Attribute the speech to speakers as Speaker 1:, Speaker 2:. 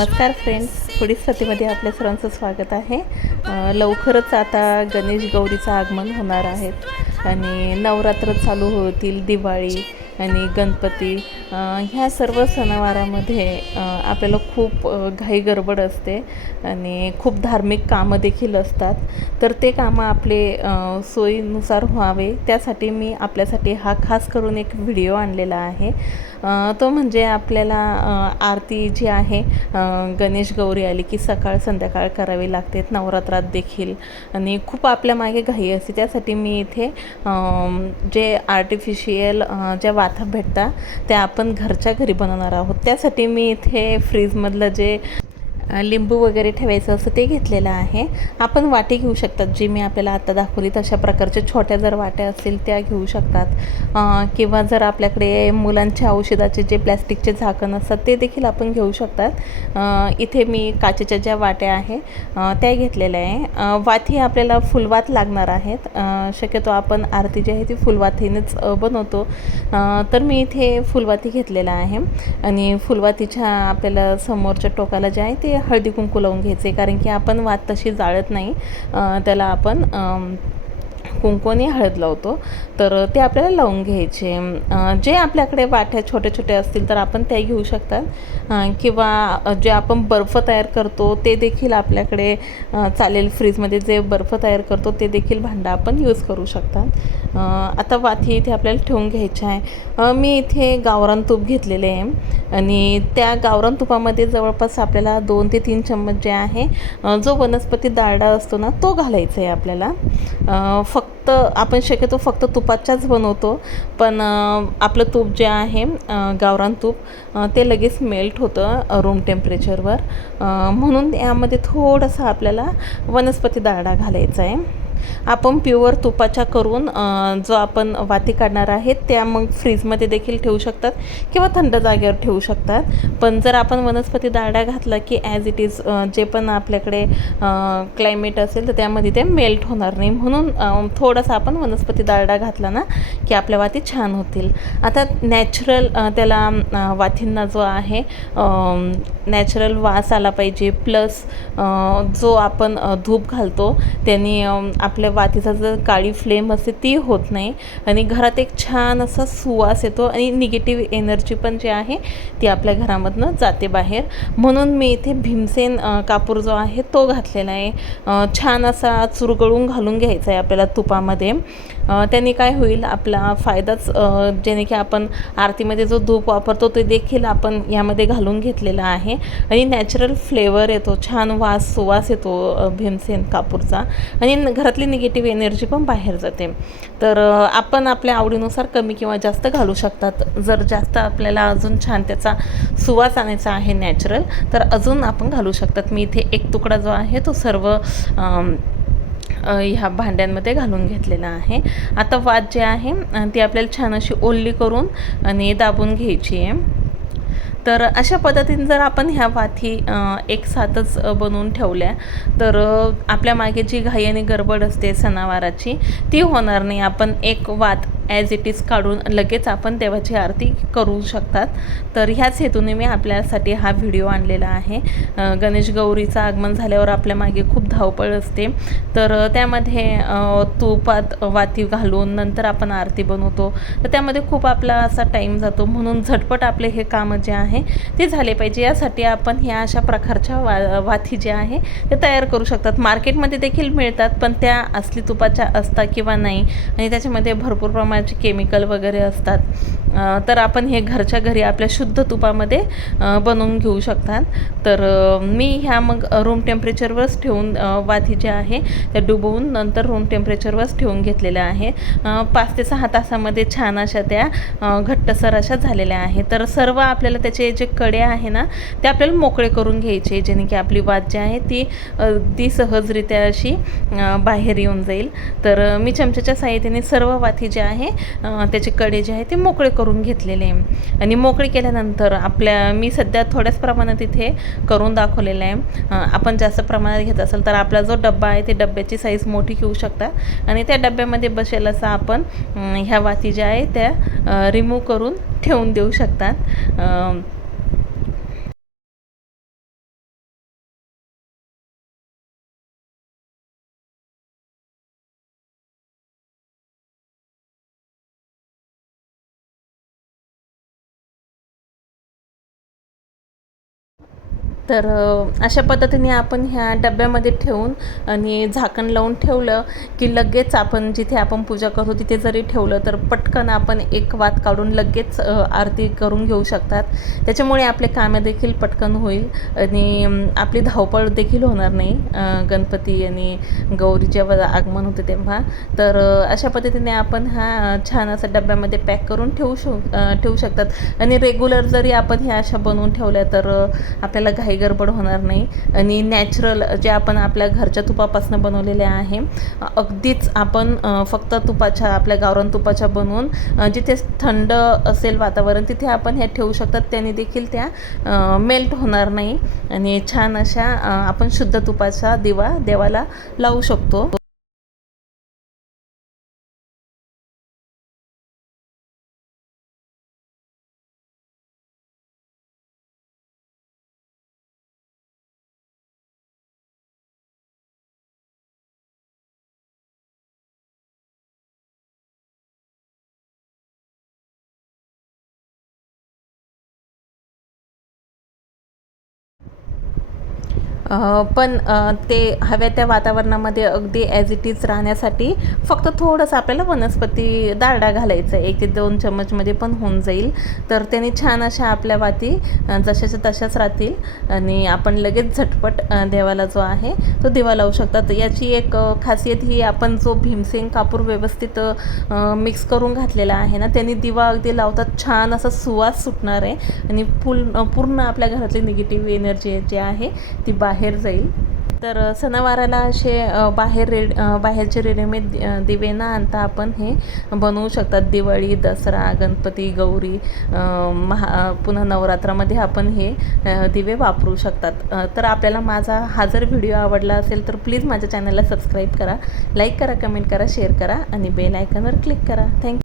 Speaker 1: नमस्कार friends foodie सतीमध्ये आपल्या सर्वांचं स्वागत आहे. लवकरच आता गणेश गौरीचं आगमन होणार आहेत आणि नवरात्र चालू होतील दिवाळी. आणि गणपती ह्या सर्व सणावारामध्ये आपल्याला खूप घाई गडबड असते आणि खूप धार्मिक कामं देखील असतात. तर ते कामं आपले सोयीनुसार व्हावे. त्यासाठी मी आपल्यासाठी हा खास करून एक व्हिडिओ आणलेला आहे. तो म्हणजे आपल्याला आरती जी आहे गणेश गौरी आली की सकाळ संध्याकाळ करावी लागते नवरात्रात देखील. आणि खूप आपल्या मागे घाई असते. त्यासाठी मी इथे जे आर्टिफिशियल ज्या वाथा भेटतात त्या आपण घरच्या घरी बनवणार आहोत. त्यासाठी मी इथे फ्रीजमधलं जे लिंबू वगैरे ठेवायचं असं ते घेतलेलं आहे. आपण वाटी घेऊ शकतात. जी मी आपल्याला आता दाखवली तशा प्रकारच्या छोट्या जर वाट्या असतील त्या घेऊ शकतात. किंवा जर आपल्याकडे मुलांच्या औषधाचे जे प्लॅस्टिकचे झाकण असतात ते देखील आपण घेऊ शकतात. इथे मी काचेच्या ज्या वाट्या आहे त्या घेतलेल्या आहे. वाथी वाती आपल्याला फुलवात लागणार आहेत. शक्यतो आपण आरती जी आहे ती फुलवातीनेच बनवतो. तर मी इथे फुलवाती घेतलेला आहे. आणि फुलवातीच्या आपल्याला समोरच्या टोकाला जे आहे ते हळदी कुंकू लावून घ्यायचे कारण की आपण वात तशी जाळत नाही. त्याला आपण कुंकूने हळद लावतो. तर ते आपल्याला लावून घ्यायचे. जे आपल्याकडे वाट्या छोट्या छोट्या असतील तर आपण त्या घेऊ शकतात. किंवा जे आपण बर्फ तयार करतो ते देखील आपल्याकडे चालेल फ्रीजमध्ये. जे बर्फ तयार करतो ते देखील भांडं आपण यूज करू शकतात. आता वाती इथे आपल्याला ठेवून घ्यायची आहे. मी इथे गावरान तूप घेतलेले आहे. आणि त्या गावरान तुपामध्ये जवळपास आपल्याला दोन ते तीन चम्मच जे आहे जो वनस्पती दारडा असतो ना तो घालायचा आहे आपल्याला. फक्त आपण शक्यतो फक्त तुपाच्याच बनवतो. पण आपलं तूप जे आहे गावरान तूप ते लगेच मेल्ट होतं रूम टेम्परेचरवर म्हणून यामध्ये थोडंसं आपल्याला वनस्पती दाडा घालायचा आहे. आपण प्युअर तुपाच्या करून जो आपण वाती काढणार आहेत त्या मग फ्रीजमध्ये देखील ठेवू शकतात किंवा थंड जागेवर ठेवू शकतात. पण जर आपण वनस्पती दाडा घातला की ॲज इट इज जे पण आपल्याकडे क्लायमेट असेल तर त्यामध्ये ते मेल्ट होणार नाही. म्हणून थोडासा आपण वनस्पती डाळडा घातला ना की आपल्या वाती छान होतील. आता नॅचरल त्याला वातींना जो आहे नॅचरल वास आला पाहिजे. प्लस जो आपण धूप घालतो त्यांनी आप आपल्या वातीचा जर काळी फ्लेम असते ती होत नाही. आणि घरात एक छान असा सुवास येतो आणि निगेटिव्ह एनर्जी पण जी आहे ती आपल्या घरामधनं जाते बाहेर. म्हणून मी इथे भीमसेन कापूर जो आहे तो घातलेला आहे. छान असा चुरगळून घालून घ्यायचा आहे आपल्याला तुपामध्ये. त्याने काय होईल आपला फायदाच जेणे की आपण आरतीमध्ये जो धूप वापरतो ते देखील आपण यामध्ये घालून घेतलेला आहे. आणि नॅचरल फ्लेवर येतो छान वास सुवास येतो भीमसेन कापूरचा. आणि न- त्यातली निगेटिव्ह एनर्जी पण बाहेर जाते. तर आपण आपल्या आवडीनुसार कमी किंवा जास्त घालू शकतात. जर जास्त आपल्याला अजून छान त्याचा सुवास आणायचा आहे नॅचरल तर अजून आपण घालू शकतात. मी इथे एक तुकडा जो आहे तो सर्व ह्या भांड्यांमध्ये घालून घेतलेला आहे. आता वाद जे आहे ती आपल्याला छान अशी ओल्ली करून आणि दाबून घ्यायची आहे. तर अशा पद्धतीने जर आपण ह्या वाथी एक साथच बनवून ठेवल्या तर आपल्या मागे जी घाई आणि गडबड असते सणावाराची ती होणार नाही. आपण एक वात ॲज इट इज काढून लगेच आपण देवाची आरती करू शकतात. तर ह्याच हेतूने मी आपल्यासाठी हा व्हिडिओ आणलेला आहे. गणेश गौरीचं आगमन झाल्यावर आपल्या मागे खूप धावपळ असते. तर त्यामध्ये तुपात वाती घालून नंतर आपण आरती बनवतो. तर त्यामध्ये खूप आपला असा टाईम जातो. म्हणून झटपट आपले हे कामं जे आहे ते झाले पाहिजे. यासाठी आपण ह्या अशा प्रकारच्या वा वाती ज्या आहे ते तयार करू शकतात. मार्केटमध्ये देखील मिळतात पण त्या असली तुपाच्या असतात किंवा नाही. आणि त्याच्यामध्ये भरपूर प्रमाणात केमिकल वगैरे असतात. तर आपण हे घरच्या घरी आपल्या शुद्ध तुपामध्ये बनवून घेऊ शकतात. तर मी ह्या मग रूम टेम्परेचरवरच ठेवून वाती जे आहे त्या डुबवून नंतर रूम टेम्परेचरवरच ठेवून घेतलेल्या आहे पाच ते सहा तासामध्ये छान अशा त्या घट्टसर अशा झालेल्या आहे तर सर्व आपल्याला त्याचे जे कडे आहे ना ते आपल्याला मोकळे करून घ्यायचे जेणे की आपली वात जी आहे ती अगदी सहजरित्या अशी बाहेर येऊन जाईल. तर मी चमच्याच्या साहाय्याने सर्व वाती जे आहे त्याचे कडे जे आहे ते मोकळे करून घेतलेले. आहे आणि मोकळी केल्यानंतर आपल्या मी सध्या थोड्याच प्रमाणात इथे करून दाखवलेलं आहे. आपण जास्त प्रमाणात घेत असेल तर आपला जो डब्बा आहे ते डब्याची साईज मोठी घेऊ शकता. आणि त्या डब्यामध्ये बसेल असं आपण ह्या वाती ज्या आहे त्या रिमूव्ह करून ठेवून देऊ शकतात. तर अशा पद्धतीने आपण ह्या डब्यामध्ये ठेवून आणि झाकण लावून ठेवलं की लगेच आपण जिथे आपण पूजा करतो तिथे जरी ठेवलं तर पटकन आपण एक वात काढून लगेच आरती करून घेऊ शकतात. त्याच्यामुळे आपले कामं देखील पटकन होईल आणि आपली धावपळ देखील होणार नाही गणपती आणि गौरी जेव्हा आगमन होते तेव्हा. तर अशा पद्धतीने आपण हा छान असा डब्यामध्ये पॅक करून ठेवू शक ठेवू शकतात. आणि रेग्युलर जरी आपण ह्या अशा बनवून ठेवल्या तर आपल्याला घाई गडबड होणार नाही. आणि नॅचरल जे आपण आपल्या घरच्या तुपापासून बनवलेले आहे अगदीच आपण फक्त तुपाच्या आपल्या गावरान तुपाच्या बनवून जिथे थंड असेल वातावरण तिथे आपण ह्या ठेवू शकतात. त्याने देखील त्या मेल्ट होणार नाही. आणि छान अशा आपण शुद्ध तुपाचा दिवा देवाला लावू शकतो. पण ते हव्या त्या वातावरणामध्ये अगदी ॲज इट इज राहण्यासाठी फक्त थोडंसं आपल्याला वनस्पती दारडा घालायचं आहे. एक ते दोन चम्मचमध्ये पण होऊन जाईल. तर त्याने छान अशा आपल्या वाती जशाच्या तशाच राहतील आणि आपण लगेच झटपट देवाला जो आहे तो दिवा लावू शकतात. याची एक खासियत ही आपण जो भीमसेन कापूर व्यवस्थित मिक्स करून घातलेला आहे ना त्यांनी दिवा अगदी लावतात छान असा सुवास सुटणार आहे. आणि फुल पूर्ण आपल्या घरातली निगेटिव्ह एनर्जी जी आहे ती बाहेर जाईल. तर सणावाराला असे बाहेर रेड बाहेरचे रेडीमेड दिवे न आणता आपण हे बनवू शकतात. दिवाळी दसरा गणपती गौरी महा पुन्हा नवरात्रामध्ये आपण हे दिवे वापरू शकतात. तर आपल्याला माझा हा जर व्हिडिओ आवडला असेल तर प्लीज माझ्या चॅनलला सबस्क्राईब करा लाईक करा कमेंट करा शेअर करा आणि बेल आयकनवर क्लिक करा. Thank you